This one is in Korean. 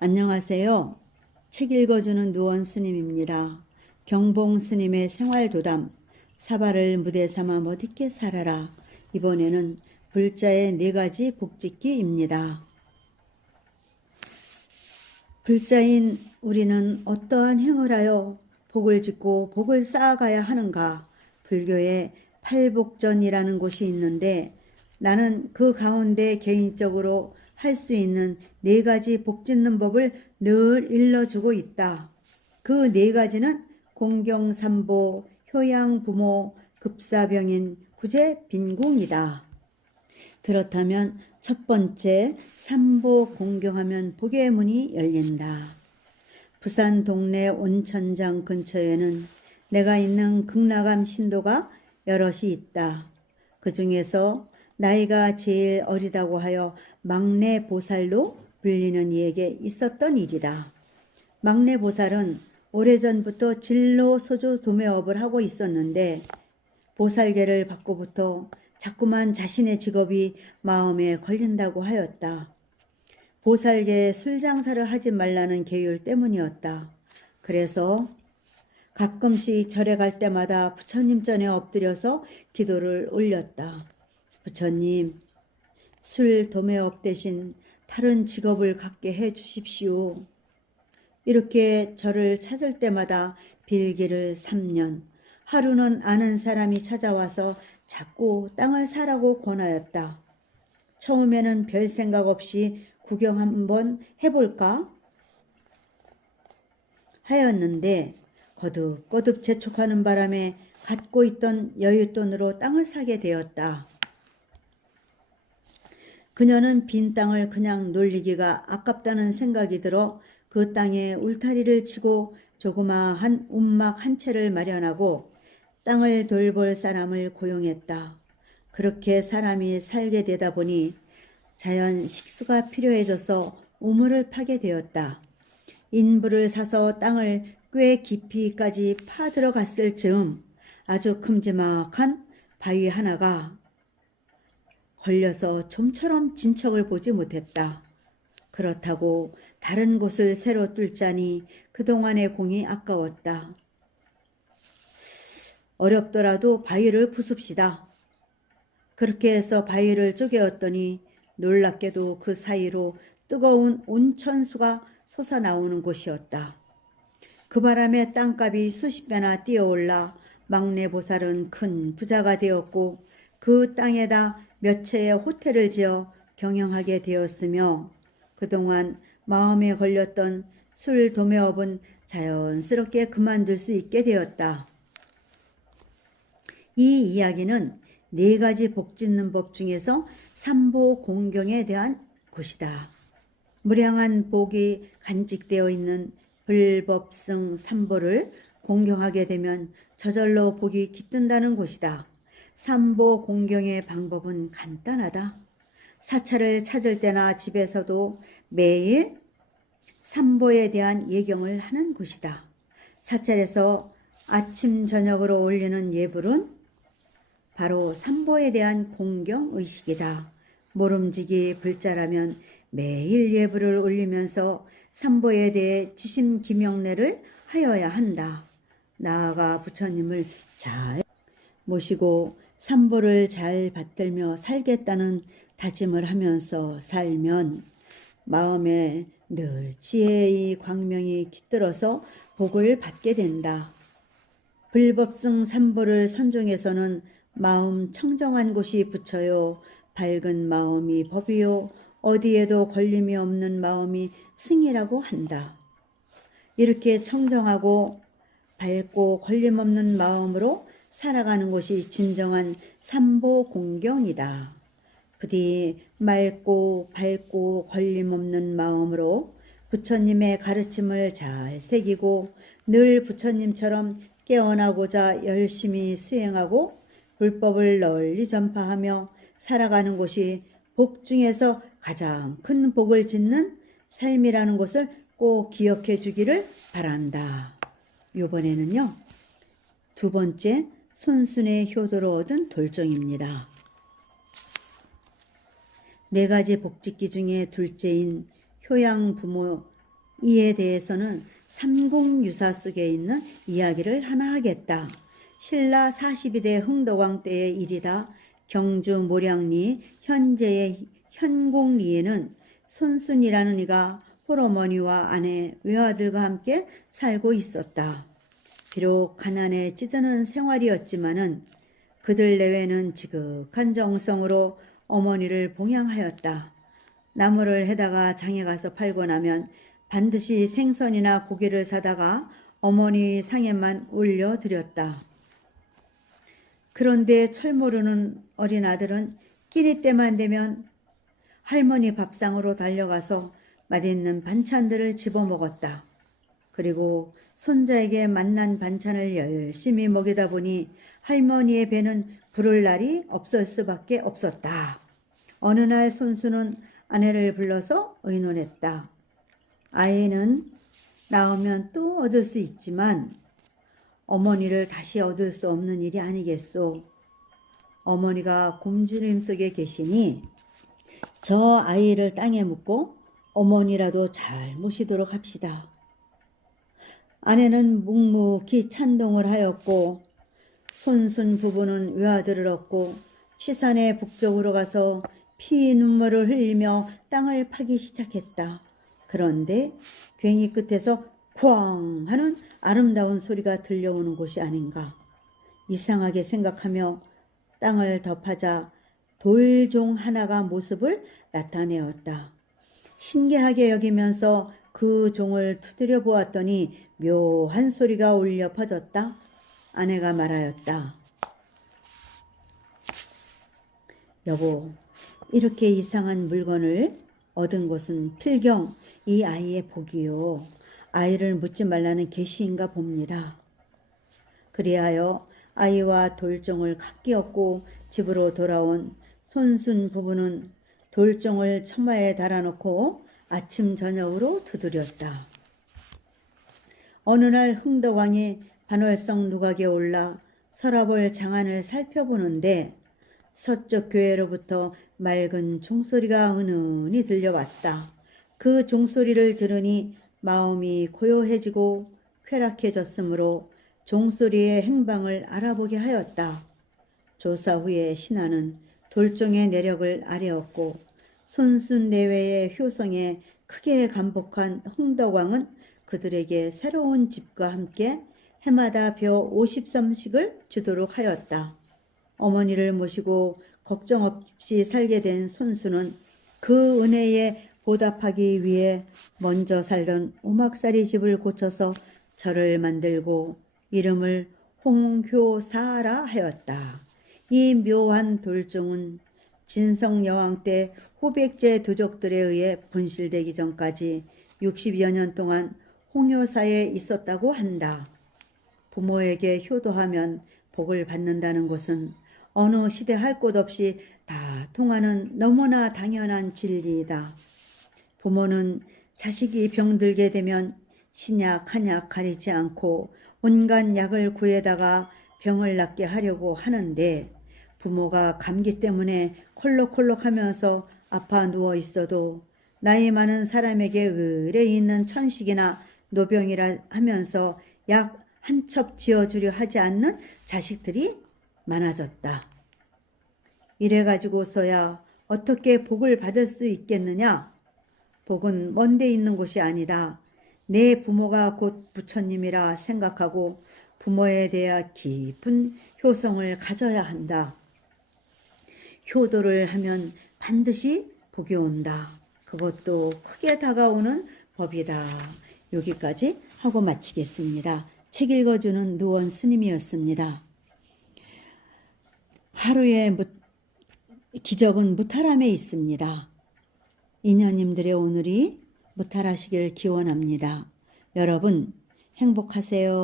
안녕하세요. 책 읽어주는 누원 스님입니다. 경봉 스님의 생활도담, 사발을 무대 삼아 멋있게 살아라. 이번에는 불자의 4가지 복짓기입니다. 불자인 우리는 어떠한 행을 하여 복을 짓고 복을 쌓아가야 하는가? 불교에 팔복전이라는 곳이 있는데 나는 그 가운데 개인적으로 할 수 있는 4가지 복 짓는 법을 늘 일러주고 있다. 그 4가지는 공경삼보, 효양부모, 급사병인, 구제빈궁이다. 그렇다면 첫 번째, 삼보 공경하면 복의 문이 열린다. 부산 동네 온천장 근처에는 내가 있는 극락암 신도가 여럿이 있다. 그 중에서 나이가 제일 어리다고 하여 막내 보살로 불리는 이에게 있었던 일이다. 막내 보살은 오래전부터 진로 소조 도매업을 하고 있었는데 보살계를 받고부터 자꾸만 자신의 직업이 마음에 걸린다고 하였다. 보살계 술장사를 하지 말라는 계율 때문이었다. 그래서 가끔씩 절에 갈 때마다 부처님 전에 엎드려서 기도를 올렸다. 부처님, 술 도매업 대신 다른 직업을 갖게 해 주십시오. 이렇게 저를 찾을 때마다 빌기를 3년, 하루는 아는 사람이 찾아와서 자꾸 땅을 사라고 권하였다. 처음에는 별 생각 없이 구경 한번 해볼까 하였는데 거듭거듭 재촉하는 바람에 갖고 있던 여윳돈으로 땅을 사게 되었다. 그녀는 빈 땅을 그냥 놀리기가 아깝다는 생각이 들어 그 땅에 울타리를 치고 조그마한 움막 한 채를 마련하고 땅을 돌볼 사람을 고용했다. 그렇게 사람이 살게 되다 보니 자연 식수가 필요해져서 우물을 파게 되었다. 인부를 사서 땅을 꽤 깊이까지 파 들어갔을 즈음 아주 큼지막한 바위 하나가 걸려서 좀처럼 진척을 보지 못했다. 그렇다고 다른 곳을 새로 뚫자니 그동안의 공이 아까웠다. 어렵더라도 바위를 부숩시다. 그렇게 해서 바위를 쪼개었더니 놀랍게도 그 사이로 뜨거운 온천수가 솟아나오는 곳이었다. 그 바람에 땅값이 수십 배나 뛰어올라 막내 보살은 큰 부자가 되었고 그 땅에다 몇 채의 호텔을 지어 경영하게 되었으며 그동안 마음에 걸렸던 술 도매업은 자연스럽게 그만둘 수 있게 되었다. 이 이야기는 4가지 복 짓는 법 중에서 삼보 공경에 대한 곳이다. 무량한 복이 간직되어 있는 불법승 삼보를 공경하게 되면 저절로 복이 깃든다는 곳이다. 삼보 공경의 방법은 간단하다. 사찰을 찾을 때나 집에서도 매일 삼보에 대한 예경을 하는 곳이다. 사찰에서 아침 저녁으로 올리는 예불은 바로 삼보에 대한 공경의식이다. 모름지기 불자라면 매일 예불을 올리면서 삼보에 대해 지심기명례를 하여야 한다. 나아가 부처님을 잘 모시고 삼보를 잘 받들며 살겠다는 다짐을 하면서 살면 마음에 늘 지혜의 광명이 깃들어서 복을 받게 된다. 불법승 삼보를 선종해서는 마음 청정한 곳이 부처요, 밝은 마음이 법이요, 어디에도 걸림이 없는 마음이 승이라고 한다. 이렇게 청정하고 밝고 걸림없는 마음으로 살아가는 것이 진정한 삼보 공경이다. 부디 맑고 밝고 걸림없는 마음으로 부처님의 가르침을 잘 새기고 늘 부처님처럼 깨어나고자 열심히 수행하고 불법을 널리 전파하며 살아가는 곳이 복 중에서 가장 큰 복을 짓는 삶이라는 것을 꼭 기억해 주기를 바란다. 이번에는요, 2번째 손순의 효도로 얻은 돌정입니다. 4가지 복짓기 중에 둘째인 효양부모 이에 대해서는 삼국유사 속에 있는 이야기를 하나 하겠다. 신라 42대 흥덕왕 때의 일이다. 경주 모량리 현재의 현곡리에는 손순이라는 이가 홀어머니와 아내 외아들과 함께 살고 있었다. 비록 가난에 찌드는 생활이었지만은 그들 내외는 지극한 정성으로 어머니를 봉양하였다. 나무를 해다가 장에 가서 팔고 나면 반드시 생선이나 고기를 사다가 어머니 상에만 올려드렸다. 그런데 철모르는 어린 아들은 끼니 때만 되면 할머니 밥상으로 달려가서 맛있는 반찬들을 집어먹었다. 그리고 손자에게 맛난 반찬을 열심히 먹이다 보니 할머니의 배는 부를 날이 없을 수밖에 없었다. 어느 날 손수는 아내를 불러서 의논했다. 아이는 낳으면 또 얻을 수 있지만 어머니를 다시 얻을 수 없는 일이 아니겠소. 어머니가 곰주림 속에 계시니 저 아이를 땅에 묻고 어머니라도 잘 모시도록 합시다. 아내는 묵묵히 찬동을 하였고 손순 부부는 외아들을 얻고 시산의 북쪽으로 가서 피 눈물을 흘리며 땅을 파기 시작했다. 그런데 괭이 끝에서 쾅 하는 아름다운 소리가 들려오는 곳이 아닌가. 이상하게 생각하며 땅을 덮하자 돌종 하나가 모습을 나타내었다. 신기하게 여기면서 그 종을 두드려 보았더니 묘한 소리가 울려 퍼졌다. 아내가 말하였다. 여보, 이렇게 이상한 물건을 얻은 것은 필경 이 아이의 복이요. 아이를 묻지 말라는 계시인가 봅니다. 그리하여 아이와 돌종을 각기 얻고 집으로 돌아온 손순 부부는 돌종을 처마에 달아놓고 아침 저녁으로 두드렸다. 어느 날 흥덕왕이 반월성 누각에 올라 서라볼 장안을 살펴보는데 서쪽 교회로부터 맑은 종소리가 은은히 들려왔다. 그 종소리를 들으니 마음이 고요해지고 쾌락해졌으므로 종소리의 행방을 알아보게 하였다. 조사 후에 신하는 돌종의 내력을 알아었고 손순 내외의 효성에 크게 감복한 흥덕왕은 그들에게 새로운 집과 함께 해마다 벼 50섬씩을 주도록 하였다. 어머니를 모시고 걱정 없이 살게 된 손수는 그 은혜에 보답하기 위해 먼저 살던 오막살이 집을 고쳐서 절을 만들고 이름을 홍효사라 하였다. 이 묘한 돌종은 진성여왕 때 후백제 도적들에 의해 분실되기 전까지 60여 년 동안 홍효사에 있었다고 한다. 부모에게 효도하면 복을 받는다는 것은 어느 시대 할 것 없이 다 통하는 너무나 당연한 진리이다. 부모는 자식이 병들게 되면 신약, 한약 가리지 않고 온갖 약을 구해다가 병을 낫게 하려고 하는데 부모가 감기 때문에 콜록콜록 하면서 아파 누워 있어도 나이 많은 사람에게 의뢰 있는 천식이나 노병이라 하면서 약 한 첩 지어주려 하지 않는 자식들이 많아졌다. 이래가지고서야 어떻게 복을 받을 수 있겠느냐? 복은 먼데 있는 곳이 아니다. 내 부모가 곧 부처님이라 생각하고 부모에 대해 깊은 효성을 가져야 한다. 효도를 하면 반드시 복이 온다. 그것도 크게 다가오는 법이다. 여기까지 하고 마치겠습니다. 책 읽어주는 누원 스님이었습니다. 하루의 기적은 무탈함에 있습니다. 인연님들의 오늘이 무탈하시길 기원합니다. 여러분 행복하세요.